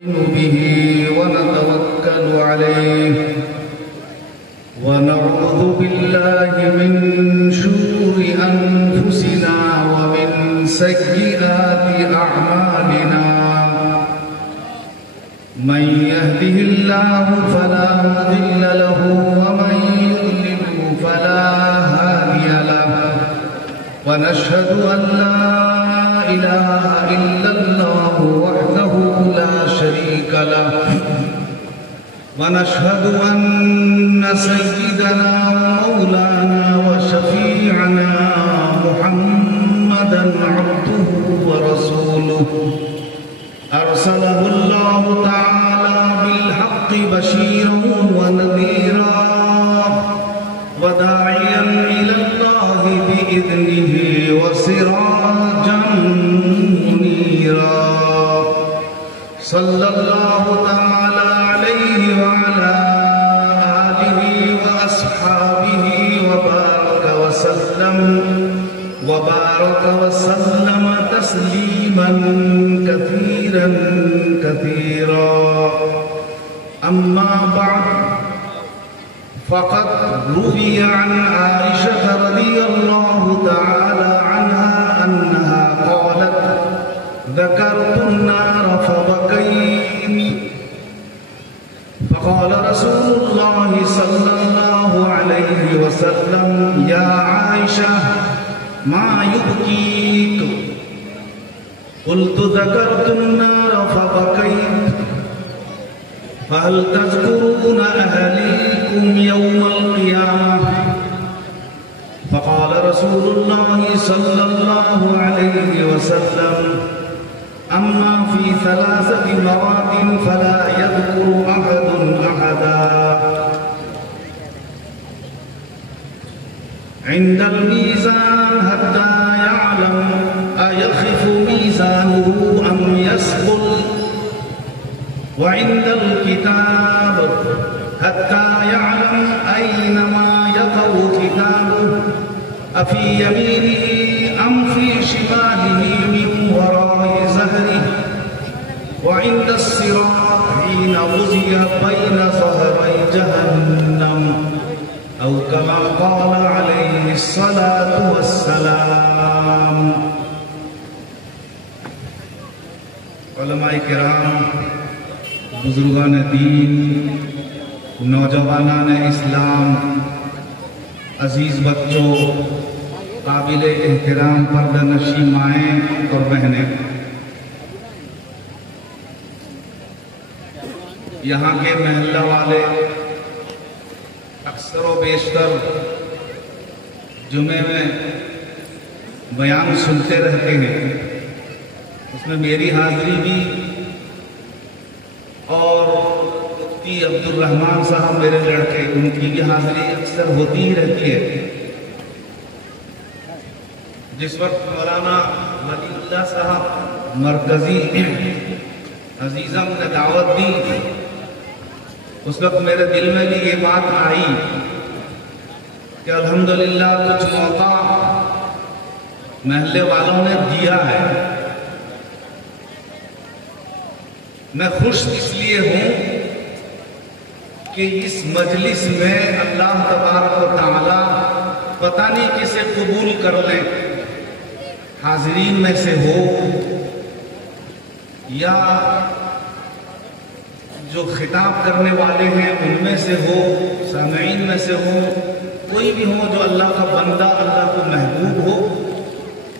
به ونتوكل عليه ونعوذ بالله من شرور أنفسنا ومن سيئات أعمالنا من يهده الله فلا مضل له ومن يضلله فلا هادي له ونشهد أن لا إله إلا الله وحده لا شريك له ونشهد أن سيدنا ومولانا وشفيعنا محمدا عبده ورسوله أرسله الله تعالى بالحق بشيرا ونذيرا وداعيا إلى الله بإذنه وسراجا منيرا صلى الله تعالى عليه وعلى آله وأصحابه وبارك وسلم تسليما كثيرا كثيرا أما بعد فقد روي عن عائشة رضي الله تعالى عنها أنها قالت ذكرت النار فبكيت فقال رسول الله صلى الله عليه وسلم يا عائشة ما يبكيك قلت ذكرت النار فبكيت فهل تذكرون أهليكم يوم القيامة فقال رسول الله صلى الله عليه وسلم أما في ثلاثة مرات فلا يذكر أحد أحدا عند الميزان حتى يعلم أيخف ميزانه أم يثقل وعند الكتاب حتى يعلم أينما يقع كتابه أفي يمينه أم في شماله من وراء ظهره وعند الصراط حين وزي بين ظهري جهنم أو كما قال عليه الصلاة والسلام. علماء کرام، بزرگان دین، نوجوانان اسلام، عزیز بچوں، قابل احترام پردہ نشی مائیں اور بہنیں، یہاں کے محلہ والے اکثر و بیشتر جمعے میں بیان سنتے رہتے ہیں، اس میں میری حاضری بھی اور مفتی عبدالرحمان صاحب میرے لڑکے، ان کی بھی حاضری اکثر ہوتی ہی رہتی ہے۔ جس وقت مولانا ولی اللہ صاحب مرکزی عزیزم نے دعوت دی، اس وقت میرے دل میں بھی یہ بات آئی کہ الحمدللہ کچھ موقع محلے والوں نے دیا ہے۔ میں خوش اس لیے ہوں کہ اس مجلس میں اللہ تبارک و تعالی پتہ نہیں کسے قبول کر لیں، حاضرین میں سے ہو یا جو خطاب کرنے والے ہیں ان میں سے ہو، سامعین میں سے ہو، کوئی بھی ہو جو اللہ کا بندہ، اللہ کو محبوب ہو،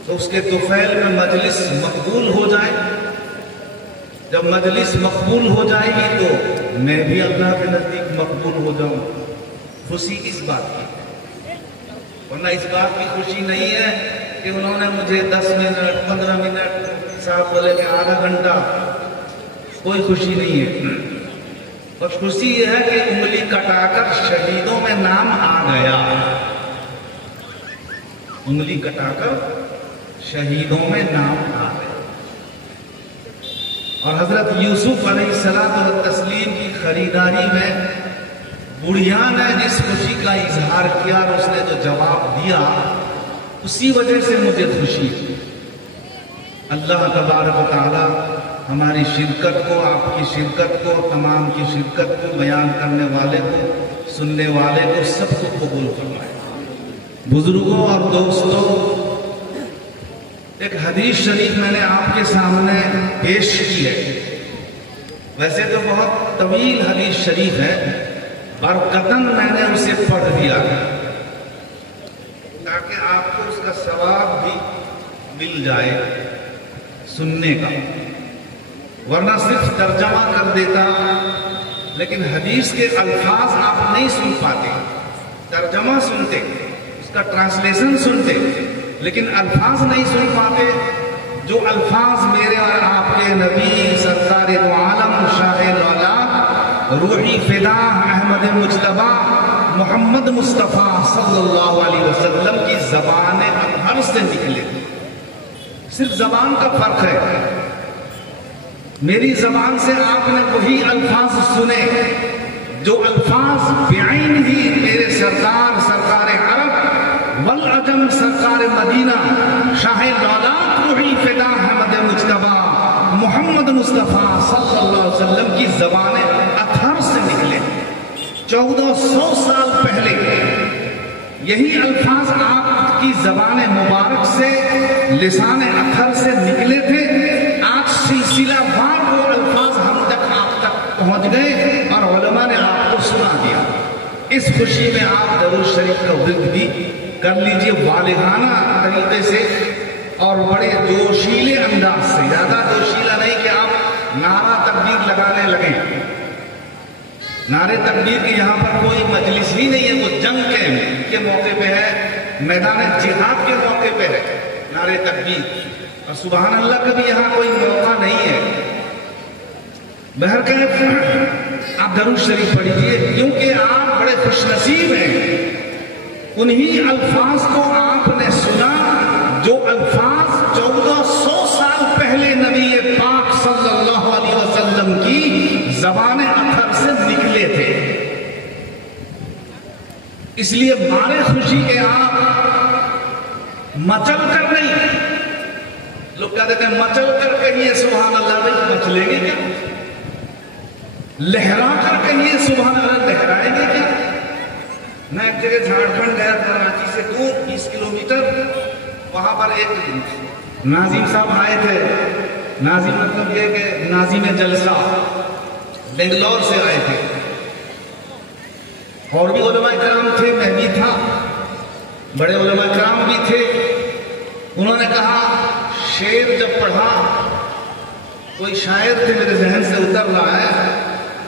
تو اس کے طفیل میں مجلس مقبول ہو جائے۔ جب مجلس مقبول ہو جائے گی تو میں بھی اللہ کے نزدیک مقبول ہو جاؤں۔ خوشی اس بات کی، ورنہ اس بات کی خوشی نہیں ہے کہ انہوں نے مجھے 10 منٹ 15 منٹ صاحب بولے کہ آدھا گھنٹہ، کوئی خوشی نہیں ہے۔ اور خوشی یہ ہے کہ انگلی کٹا کر شہیدوں میں نام آ گیا، انگلی کٹا کر شہیدوں میں نام آ گیا۔ اور حضرت یوسف علیہ السلام کی خریداری میں بڑھیا نے جس خوشی کا اظہار کیا اور اس نے جو جواب دیا، اسی وجہ سے مجھے خوشی۔ اللہ تبارک و تعالی ہماری شرکت کو، آپ کی شرکت کو، تمام کی شرکت کو، بیان کرنے والے کو، سننے والے کو، سب کو قبول فرمائے۔ بزرگوں اور دوستوں، ایک حدیث شریف میں نے آپ کے سامنے پیش کی ہے۔ ویسے تو بہت طویل حدیث شریف ہے، برکتاً میں نے اسے پڑھ دیا تاکہ آپ کو اس کا ثواب بھی مل جائے سننے کا، ورنہ صرف ترجمہ کر دیتا، لیکن حدیث کے الفاظ آپ نہیں سن پاتے۔ ترجمہ سنتے، اس کا ٹرانسلیشن سنتے، لیکن الفاظ نہیں سن پاتے۔ جو الفاظ میرے اور آپ کے نبی سرکار دو عالم شاہ الاولاد روحی فدا احمد مجتبی محمد مصطفیٰ صلی اللہ علیہ وسلم کی زبان اطہر سے نکلے، صرف زبان کا فرق ہے۔ میری زبان سے آپ نے وہی الفاظ سنے جو الفاظ بعین ہی میرے سرکار عرب والعجم سرکار مدینہ شاہ الاولاد روحی فدا احمد مجتبی محمد مصطفیٰ صلی اللہ علیہ وسلم کی زبان اطہر سے نکلے۔ 1400 سال پہلے یہی الفاظ آپ کی زبان مبارک سے، لسان اطہر سے نکلے تھے۔ آج سلسلہ وار وہ الفاظ ہم تک، آپ تک پہنچ گئے اور علماء نے آپ کو سنا دیا۔ اس خوشی میں آپ درود شریف کا ورد بھی کر لیجئے والہانہ طریقے سے اور بڑے جوشیلے انداز سے، زیادہ جوشیلا نہیں کہ آپ نعرہ تکبیر لگانے لگیں۔ نعرے تکبیر کی یہاں پر کوئی مجلس ہی نہیں ہے، وہ جنگ کے موقع پہ ہے، میدان جہاد کے موقع پہ ہے نعرے تکبیر، اور سبحان اللہ کا بھی یہاں کوئی موقع نہیں ہے۔ بہرکیف آپ درود شریف پڑھیے، کیونکہ آپ بڑے خوش نصیب ہیں۔ انہی الفاظ کو آپ نے سنا جو الفاظ 1400 سال پہلے نبی پاک صلی اللہ علیہ وسلم کی زبان اطہر سے نکلے تھے۔ اس لیے مارے خوشی کے آپ مچل کر نہیں، لوگ کہتے ہیں مچل کر کہیے سبحان اللہ، نہیں مچلیں گے کیا؟ لہرا کر کہیے سبحان اللہ، لہرائیں گے کیا؟ میں ایک جگہ جھارکھنڈ گیا تھا، رانچی سے دور 20 کلومیٹر، وہاں پر ایک ناظم صاحب آئے تھے۔ ناظم مطلب یہ کہ ناظم جلسہ، بنگلور سے آئے تھے، اور بھی علماء کرام تھے، میں بھی تھا، بڑے علماء کرام بھی تھے۔ انہوں نے کہا شعر جب پڑھا، کوئی شاعر تھے میرے ذہن سے اتر رہا ہے،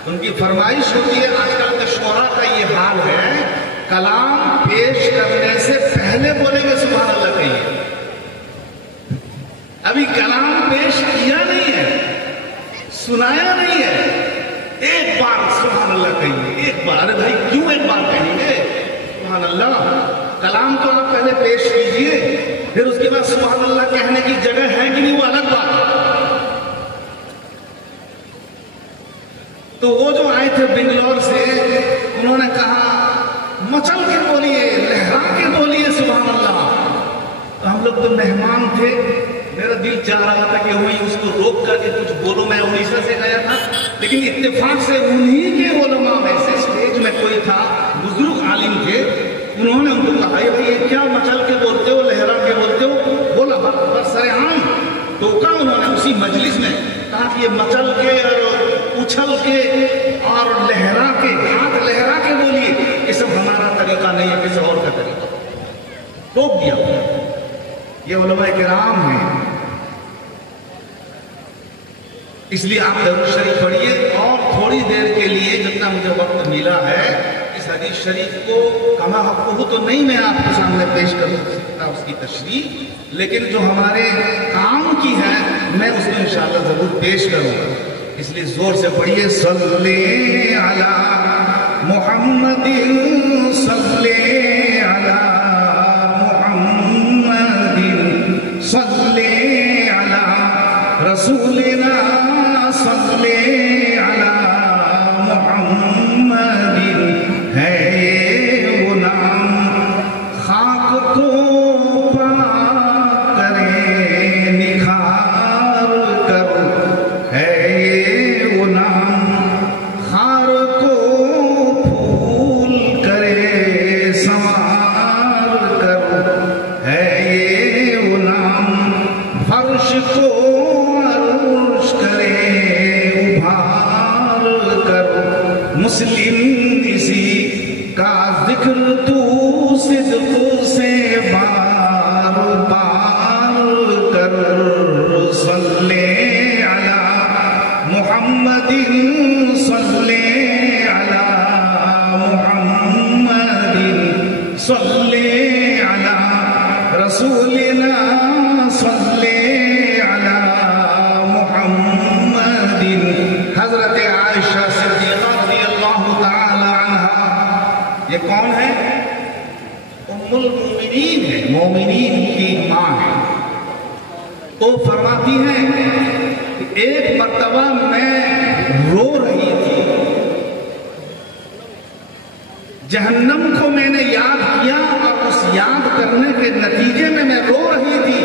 ان کی فرمائش ہوتی ہے، آج کل کے شعراء کا یہ حال ہے، کلام پیش کرنے سے پہلے بولیں گے سبحان اللہ کہیے، ابھی کلام پیش کیا نہیں ہے، سنایا نہیں ہے، ایک بار سبحان اللہ کہیے، ایک بار۔ ارے بھائی کیوں ایک بار کہیں گے سبحان اللہ؟ کلام تو آپ پہلے پیش کیجئے، پھر اس کے بعد سبحان اللہ کہنے کی جگہ ہے کہ نہیں وہ الگ بات ہے۔ تو وہ جو آئے تھے بنگلور سے، انہوں نے کہا مچل کے بولیے، لہرا کے بولیے سبحان اللہ۔ تو ہم لوگ تو مہمان تھے، میرا دل چاہ رہا تھا کہ وہی اس کو روک کر کے کچھ بولو، میں اڑیسہ سے گیا تھا، لیکن اتفاق سے انہی کے علماء میں سے اسٹیج میں کوئی تھا، بزرگ عالم تھے، انہوں نے ان کو کہا بھائی یہ کیا مچل کے بولتے ہو، لہرا کے بولتے ہو؟ بولا برسرعام ٹوکا انہوں نے اسی مجلس میں، کہا کہ یہ مچل کے اور اچھل کے اور لہرا کے، ہاتھ لہرا کے بولیے، یہ سب ہمارا طریقہ نہیں ہے، کسی اور کا طریقہ۔ ٹوک دیا۔ یہ علماء کرام ہیں، اس لیے آپ درود شریف پڑھیے، اور تھوڑی دیر کے لیے جتنا مجھے وقت ملا ہے اس حدیث شریف کو کما حقہ تو نہیں میں آپ کے سامنے پیش کر سکتا اس کی تشریح، لیکن جو ہمارے کام کی ہے میں اس کو انشاءاللہ ضرور پیش کروں گا، اس لیے زور سے پڑھیے، صلی علی محمد صلی علی محمد صلی علی رسولنا صلی علی محمد، ہے وہ نام خاک کو پاک کرے نکھار کر، مسلم اسی کا ذکر تو صدق سے بار بار کر صلی علی محمد صلی علی محمد صلی علی رسولنا صلی علی محمد. حضرت عائشہ صدیقہ رضی اللہ تعالی عنہا یہ کون ہے؟ ام المومنین ہے، مومنین کی ماں ہے. تو فرماتی ہیں کہ ایک مرتبہ میں رو رہی تھی، جہنم کو میں نے یاد کیا اور اس یاد کرنے کے نتیجے میں رو رہی تھی.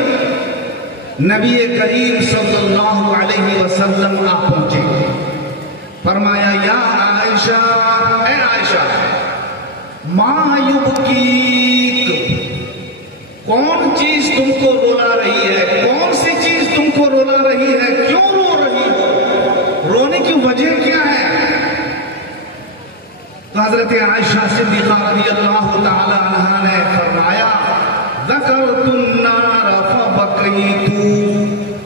نبی کریم صلی اللہ علیہ وسلم آ پہنچے، فرمایا یا عائشہ، اے عائشہ، ما یبکیک، کون چیز تم کو رولا رہی ہے؟ کون سی چیز تم کو رولا رہی ہے؟ کیوں رو رہی ہو؟ رونے کی وجہ کیا ہے؟ تو حضرت عائشہ صدیقہ رضی اللہ تعالی عنہا نے فرمایا ذکرت النار فبکیت،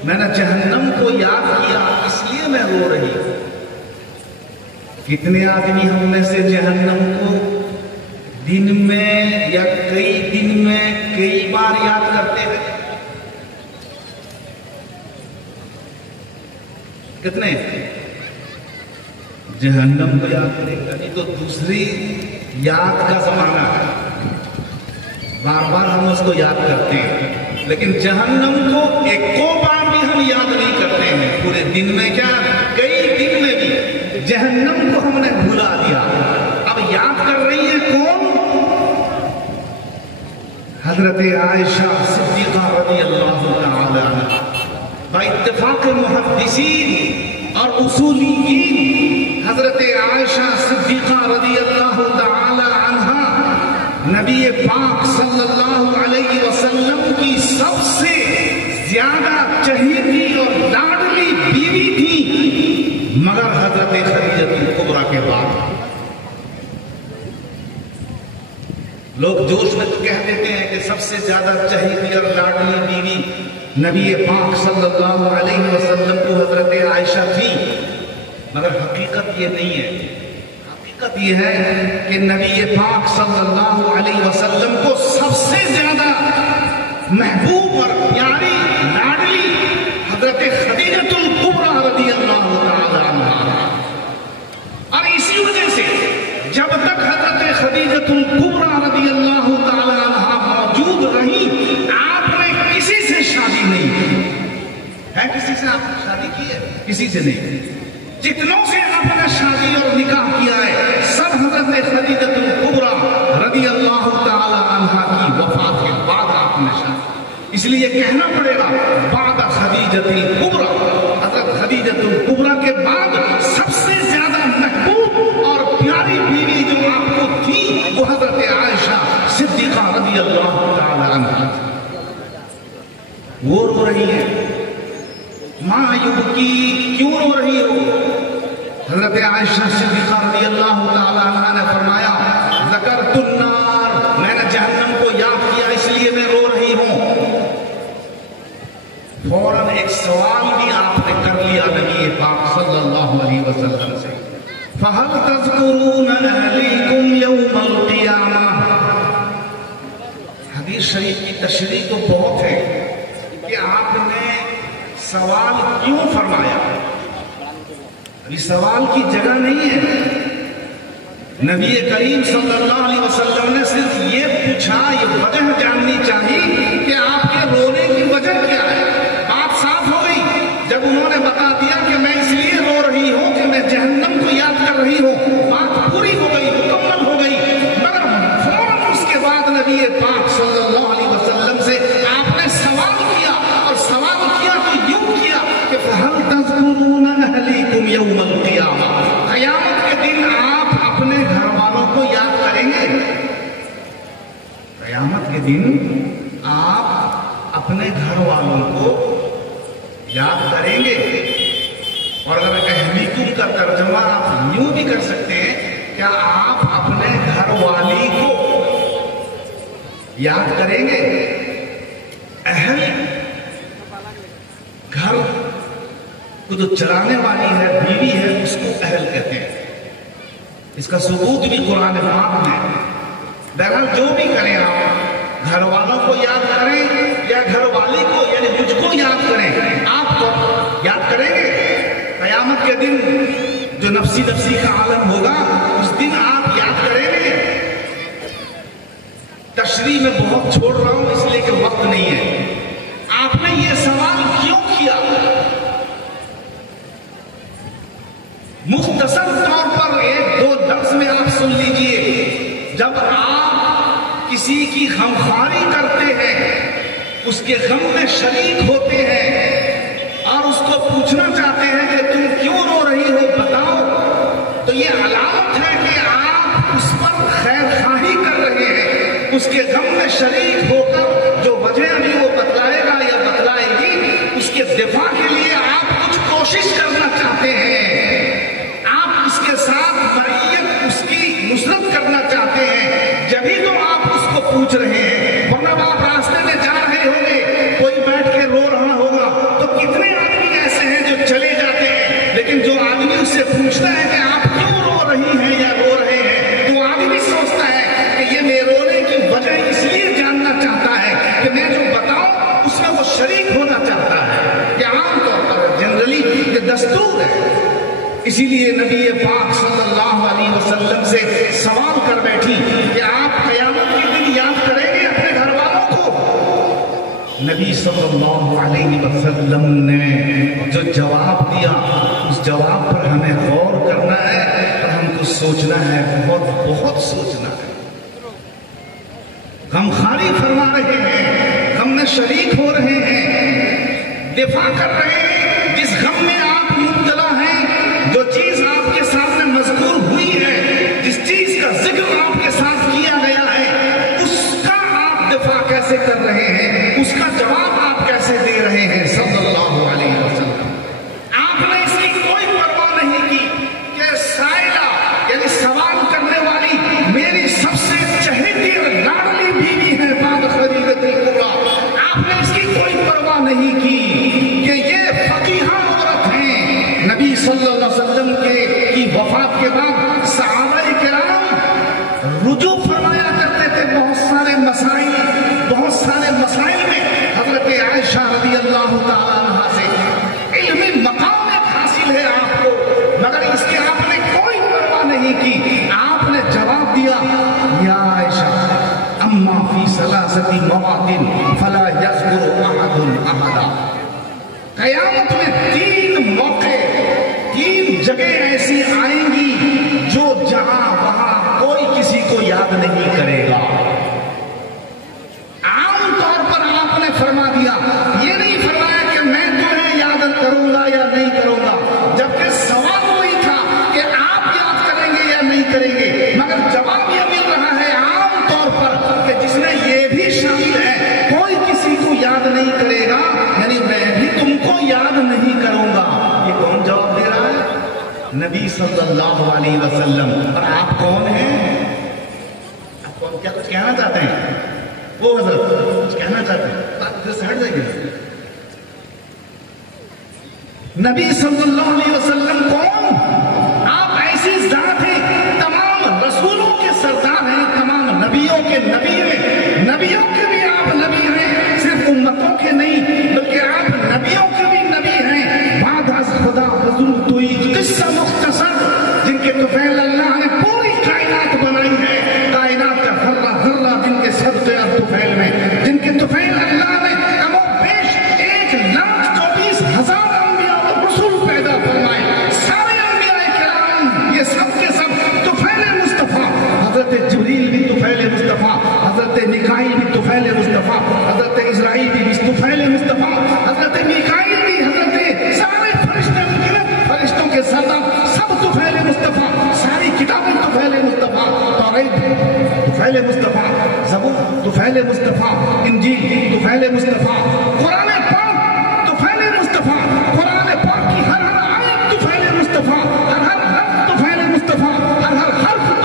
میں نے جہنم کو یاد کیا اس لیے میں رو رہی ہوں. کتنے آدمی ہم میں سے جہنم کو دن میں یا کئی دن میں کئی بار یاد کرتے ہیں؟ کتنے؟ جہنم کو یاد کرے گا نہیں تو دوسری یاد کا زمانہ ہے، بار بار ہم اس کو یاد کرتے ہیں، لیکن جہنم کو ایکو بار بھی ہم یاد نہیں کرتے ہیں. پورے دن میں کیا کئی دن میں بھی جہنم کو ہم نے بھولا دیا. اب یاد کر رہی ہے کون؟ حضرت عائشہ صدیقہ رضی اللہ تعالی عنہا. باتفاق محدثین اور اصولیین حضرت عائشہ صدیقہ رضی اللہ تعالی عنہا نبی پاک صلی اللہ علیہ وسلم کی سب سے زیادہ چہیتی اور لاڈلی بیوی تھی، مگر حضرت خدیجہ الکبریٰ کے بعد. لوگ جوش میں تو کہہ دیتے ہیں کہ سب سے زیادہ چہیتی اور لاڈلی بیوی نبی پاک صلی اللہ علیہ وسلم کو حضرت عائشہ تھی، مگر حقیقت یہ نہیں ہے. حقیقت یہ ہے کہ نبی پاک صلی اللہ علیہ وسلم کو سب سے زیادہ محبوب اور پیاری لاڈلی حضرت خدیجہ الکبریٰ رضی اللہ تعالی عنہا. اور اسی وجہ سے جب تک حضرت خدیجہ الکبریٰ رضی اللہ تعالی عنہا موجود رہی، آپ نے کسی سے شادی نہیں کی ہے. کسی سے آپ نے شادی کی ہے؟ کسی سے نہیں. جتنوں سے آپ نے شادی اور نکاح کیا ہے سب حضرت خدیجہ الکبریٰ رضی اللہ تعالی عنہا کی وفات کے بعد آپ نے شادی. اس لیے کہنا پڑے گا بعد خدیجہ الکبریٰ، حضرت خدیجہ الکبریٰ کے بعد سب سے زیادہ محبوب اور پیاری بیوی جو آپ کو تھی وہ حضرت عائشہ صدیقہ رضی اللہ تعالی عنہا. وہ رو رہی ہے، ما یبکی، کیوں رو رہی ہو؟ حضرت عائشہ صدیقہ رضی اللہ تعالی عنہا نے فرمایا ذکرت النار، میں نے جہنم کو یاد کیا اس لیے میں رو رہی ہوں. فوراً ایک سوال بھی آپ نے کر لیا نبی پاک صلی اللہ علیہ وسلم سے، فَهَلْ تَذْكُرُونَ أَهْلِيكُمْ يَوْمَ الْقِيَامَةِ. حدیث شریف کی تشریح تو بہت ہے کہ آپ نے سوال کیوں فرمایا. ابھی سوال کی جگہ نہیں ہے. نبی کریم صلی اللہ علیہ وسلم نے صرف یہ پوچھا، یہ وجہ جاننی چاہیے کہ آپ کے رونے کی وجہ کیا ہے. بات صاف ہو گئی. جب انہوں نے بتا دیا کہ میں اس لیے رو رہی ہوں کہ میں جہنم کو یاد کر رہی ہوں، بات پوری ہو گئی، مکمل ہو گئی. مگر فوراً اس کے بعد نبی پاک صلی اللہ علیہ وسلم سے آپ نے سوال کیا، اور سوال کیا تو یوں کیا کہ فَهَلْ تَذْكُرُونَ أَهْلِيكُمْ يَوْمَ الْقِيَامَةِ. قیامت کے دن آپ اپنے گھر والوں کو یاد کریں گے. قیامت کے دن آپ اپنے گھر والوں کو یاد کریں گے. اور اگر اہلیکم کا ترجمہ آپ یوں بھی کر سکتے ہیں کیا آپ اپنے گھر والی کو یاد کریں گے؟ اہل گھر کو جو چلانے والی ہے، بیوی ہے، اس کو اہل کہتے ہیں. اس کا ثبوت بھی قرآن پاک میں. بہرحال جو بھی کریں آپ، گھر والوں کو یاد کریں یا گھر والی کو، یعنی مجھ کو یاد کریں. آپ کو یاد کریں گے قیامت کے دن جو نفسی نفسی کا عالم ہوگا، اس دن آپ یاد کریں گے. تشریح میں بہت چھوڑ رہا ہوں اس لیے کہ وقت نہیں ہے. آپ نے یہ سوال کیوں کیا؟ مختصر طور پر ایک دو لفظ میں آپ سن لیجئے. جب آپ کسی کی غمخواری کرتے ہیں، اس کے غم میں شریک ہوتے ہیں اور اس کو پوچھنا چاہتے ہیں کہ تم کیوں رو رہی ہو، بتاؤ، تو یہ علامت ہے کہ آپ اس پر خیر خواہی کر رہے ہیں. اس کے غم میں شریک ہو کر جو وجہ ابھی وہ بتلائے گا یا بتلائے گی، اس کے دفاع کے لیے آپ کچھ کوشش کرنا چاہتے ہیں. آپ اس کے ساتھ معیت، اس کی نصرت کرنا چاہتے ہیں، جبھی تو آپ اس کو پوچھ رہے ہیں. ورنہ آپ راستے میں جا رہے ہوں گے، کوئی بیٹھ کے رو رہا ہوگا، تو کتنے آدمی ایسے ہیں جو چلے جاتے ہیں، لیکن جو آدمی اس سے پوچھتا ہے کہ آپ کیوں رو رہی ہیں یا رو رہے ہیں، تو آدمی سوچتا ہے کہ یہ میرے رونے کی وجہ اس لیے جاننا چاہتا ہے کہ میں جو بتاؤں اس میں وہ شریک ہونا چاہتا ہے. یہ عام طور پر جنرلی یہ دستور ہے. اسی لیے نبی پاک صلی اللہ علیہ وسلم سے سوال کر بیٹھی کہ آپ قیامت کے دن یاد کریں گے اپنے گھر والوں کو. نبی صلی اللہ علیہ وسلم نے جو جواب دیا، اس جواب پر ہمیں غور کرنا ہے اور ہم کو سوچنا ہے، بہت بہت سوچنا ہے. غمخواری فرما رہے ہیں، غم میں شریک ہو رہے ہیں، دفاع کر رہے ہیں. جس غم میں آپ مبتلا ہیں، جو چیز آپ کے سامنے مذکور ہوئی ہے، جس چیز کا ذکر آپ کے ساتھ کیا گیا ہے، اس کا آپ دفاع کیسے کر رہے ہیں، اس کا جواب آپ کیسے دے رہے ہیں صلی اللہ علیہ وسلم. آپ نے اس کی کوئی پرواہ نہیں کی کہ سائلہ یعنی سوال کرنے والی میری سب سے چہیتی اور لاڈلی بیوی ہے بعد خلیلۃ الکبریٰ. آپ نے اس کی کوئی پرواہ نہیں کی کہ یہ فقیہہ عورت ہیں. نبی صلی اللہ علیہ وسلم کی وفات کے بعد صحابہ کرام رجوع فرمایا کرتے تھے بہت سارے مسائل میں حضرت عائشہ رضی اللہ تعالیٰ عنہ سے. علمی مقام ایک حاصل ہے آپ کو، مگر اس کے آپ نے کوئی پرواہ نہیں کی. آپ نے جواب دیا، یا عائشہ اما فی ثلاثۃ مواطن فلا یذکر احد احدا. قیامت میں 3 موقع، 3 جگہ ایسی آئیں گی جو جہاں وہاں کوئی کسی کو یاد نہیں کرے گا. عام طور پر آپ نے فرما دیا، یہ نہیں فرمایا کہ میں تمہیں یاد کروں گا یا نہیں کروں گا، جبکہ سوال وہی تھا کہ آپ یاد کریں گے یا نہیں کریں گے. مگر جواب یہ مل رہا ہے عام طور پر کہ جس میں یہ بھی شامل ہے کوئی کسی کو یاد نہیں کرے گا، یعنی میں بھی تم کو یاد نہیں کروں گا. یہ کون جواب دے رہا ہے؟ نبی صلی اللہ علیہ وسلم. اور آپ کون ہیں؟ آپ کون، کیا کچھ کہنا چاہتے ہیں؟ وہ حضرت کچھ کہنا چاہتے ہیں؟ بات سے ہٹ جائیے. نبی صلی اللہ علیہ وسلم کون؟ آپ ایسی ذات ہیں، تمام رسولوں کے سردار ہیں، تمام نبیوں کے نبی ہیں. نبیوں کے بھی آپ نبی ہیں، صرف امتوں کے نہیں بلکہ آپ نبیوں کے بھی نبی ہیں. بعد از خدا حضور توئی قصہ مختصر جن کے طفیل اللہ نے پوری کائنات بنائی ہے، کائنات کا ذرہ ذرہ جن کے صدقے اور طفیل میں، جن کے طفیل اللہ نے کم و بیش 1,24,000 انبیاء اور رسول پیدا فرمائے. سارے انبیاء کرام یہ سب کے سب طفیل مصطفیٰ. حضرت جبریل بھی طفیل مصطفیٰ، حضرت میکائیل بھی طفیل مصطفیٰ، حضرت اسرائیل بھی طفیل مصطفیٰ، حضرت میکائیل بھی، حضرت سارے فرشتوں کے سردار سب طفیل مصطفیٰ. ساری کتابیں طفیل مصطفیٰ، توریت طفیل مصطفیٰ، زبور طفیل مصطفیٰ، انجیل طفیل مصطفیٰ، قرآن پاک طفیل مصطفیٰ. قرآن پاک کی ہر آیت طفیل مصطفیٰ، ہر حرف طفیل مصطفیٰ، ہر حرف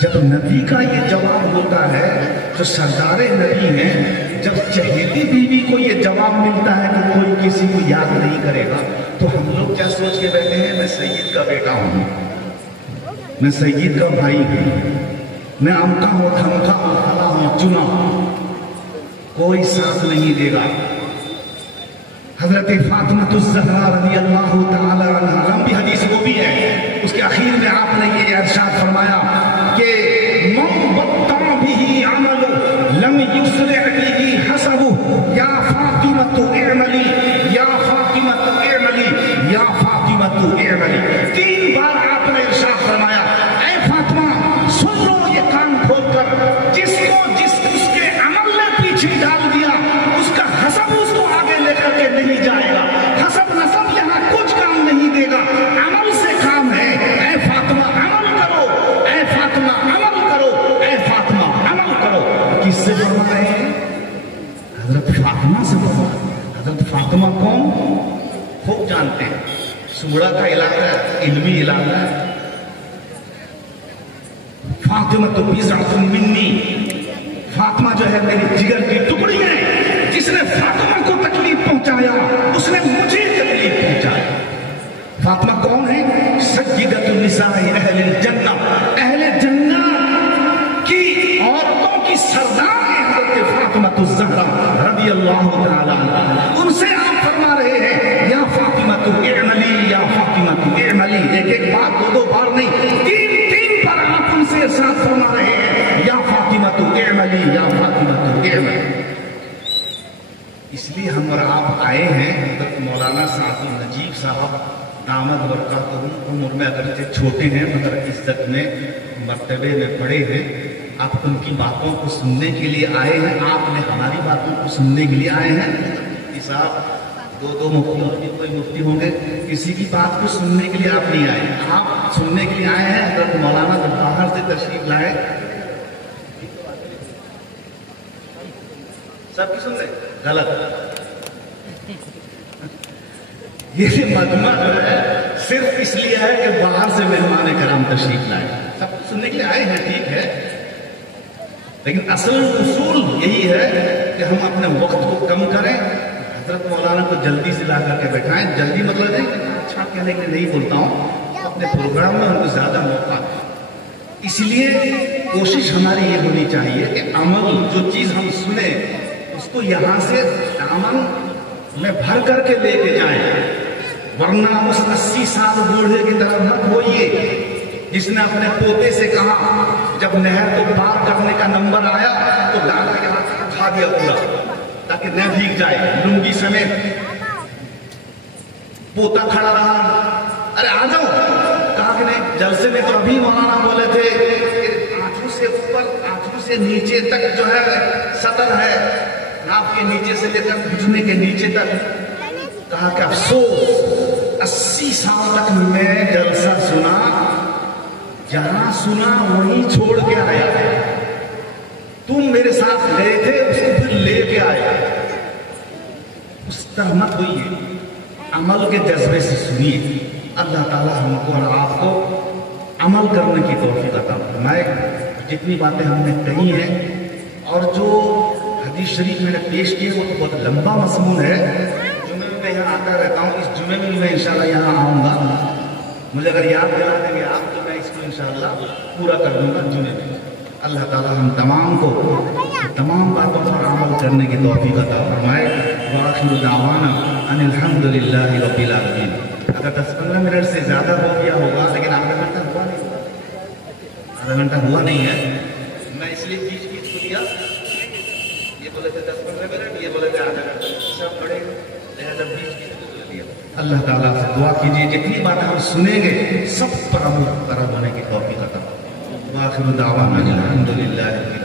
جب نبی کا یہ جواب ہوتا ہے جو سردار نبی ہیں، جب چہیتی بیوی کو یہ جواب ملتا ہے کہ کوئی کسی کو یاد نہیں کرے گا، تو ہم لوگ کیا سوچ کے بیٹھے ہیں؟ میں سید کا بیٹا ہوں، میں سید کا بھائی ہوں، میں امکا ہوں، تھمکا ہوں، کھلا ہوں، چنا ہوں، کوئی ساتھ نہیں دے گا۔ حضرت فاطمہ الزہرا رضی اللہ تعالی عنہا، لمبی حدیث وہ بھی ہے، اس کے اخیر میں آپ نے یہ ارشاد فرمایا کہ من بطع به عمله لم يسرع به حسبه یا فاطمة اعملی یا فاطمة اعملی یا فاطمة اعملی۔ 3 بار آپ نے ارشاد فرمایا اے فاطمہ سن لو یہ کان کھول کر، جس کو جس اس کے عمل نے پیچھے ڈال دیا اس کا حسب اس کو آگے لے کر کے نہیں جائے گا، حسب نسب یہاں کچھ کام نہیں دے گا، عمل سے کام ہے۔ اے فاطمہ عمل کرو، اے فاطمہ عمل کرو، اے فاطمہ عمل کرو۔ کس سے فرما رہے ہیں؟ حضرت فاطمہ سے فرما۔ حضرت فاطمہ کون؟ خوب جانتے ہیں، سوڑا کا علاقہ ہے، علمی علاقہ ہے۔ فاطمہ تو بضعۃ منی، فاطمہ جو ہے میری جگر کی ٹکڑی ہے، جس نے فاطمہ کو تکلیف پہنچایا اس نے مجھے تکلیف پہنچایا۔ فاطمہ کون ہے؟ سیدۃ النساء اہل الجنہ، اہل جنہ کی عورتوں کی سردار ہے حضرت فاطمہ الزہرا رضی اللہ تعالی عنہا۔ ان سے آپ فرما رہے ہیں یا فاطمہ اعملی یا فاطمہ اعملی، ایک بار دو بار نہیں، 3 بار آپ ان سے ارشاد فرما رہے ہیں یا فاطمہ اعملی یا فاطمہ اعملی۔ اس لیے ہم اور آپ آئے ہیں، حضرت مولانا سعد النجیب صاحب دامت برکاتہم، عمر میں اگرچہ چھوٹے ہیں مگر عزت میں مرتبے میں بڑے ہیں، آپ ان کی باتوں کو سننے کے لیے آئے ہیں، آپ نے ہماری باتوں کو سننے کے لیے آئے ہیں۔ صاحب 2 مفتی ہوگی، کوئی مفتی ہوں گے، کسی کی بات کو سننے کے لیے آپ نہیں آئے، آپ سننے کے لیے آئے ہیں۔ حضرت مولانا جب باہر سے تشریف لائے سب کی سن رہے غلط، یہ مجمع جو ہے صرف اس لیے ہے کہ باہر سے مہمان کرام تشریف لائے، سب کو سننے کے لیے آئے ہیں، ٹھیک ہے، لیکن اصل اصول یہی ہے کہ ہم اپنے وقت کو کم کریں۔ حضرت مولانا کو جلدی سے لا کر کے بیٹھائیں، جلدی مطلب ہے کہ اچھا کہنے کے لیے نہیں بولتا ہوں، اپنے پروگرام میں ان کو زیادہ موقع دیں۔ اس لیے کوشش ہماری یہ ہونی چاہیے کہ عمل جو چیز ہم سنیں اس کو یہاں سے دامن میں بھر کر کے لے کے جائیں، ورنہ اس 80 سال بوڑھے کی طرح مت ہوئیے جس نے اپنے پوتے سے کہا جب نہر کو پار کرنے کا نمبر آیا تو ڈال کے ہاتھ اٹھا دیا پورا تاکہ نہ بھیگ جائے، لنگی سمیت۔ پوتا کھڑا رہا، ارے آ جاؤ، کہا کہ نہیں، جلسے میں تو ابھی مولانا بولے تھے آنکھوں سے اوپر آنکھوں سے نیچے تک جو ہے سطر ہے، ناف کے نیچے سے لے کر گھٹنے کے نیچے تک۔ کہا کہ افسوس 80 سال تک میں جلسہ سنا، جہاں سنا وہیں چھوڑ کے آیا، تم میرے ساتھ گئے تھے اس کو پھر لے کے آئے۔ اس طرح مت ہوئیے، عمل کے جذبے سے سنیے۔ اللہ تعالی ہم کو اور آپ کو عمل کرنے کی توفیق عطا فرمائے۔ جتنی باتیں ہم نے کہی ہیں اور جو حدیث شریف میں نے پیش کی وہ تو بہت لمبا مضمون ہے، جمعے میں یہاں آتا رہتا ہوں، اس جمعے میں میں انشاءاللہ یہاں آؤں گا، مجھے اگر یاد دلا دیں گے آپ تو میں اس کو انشاءاللہ پورا کر دوں گا جمعے میں۔ اللہ تعالی ہم تمام کو تمام باتوں پر عمل کرنے کی توفیق عطا فرمائے۔ وآخر دعوانا ان الحمدللہ رب العالمین۔ اگر 10-15 منٹ سے زیادہ ہو گیا ہوگا، لیکن آدھا گھنٹہ ہوا نہیں ہوگا، آدھا گھنٹہ ہوا نہیں ہے، میں اس لیے بیچ کو دیا، یہ بولے تھے 10-15 منٹ، یہ بولے تھے آدھا گھنٹہ، سب بڑے لہذا بیچ کو دیا۔ اللہ تعالیٰ سے دعا کیجیے جتنی باتیں ہم سنیں گے سب پر عمل ہونے کی توفیق عطا فرمائے۔ وآخر دعوانا الحمدللہ رب العالمین۔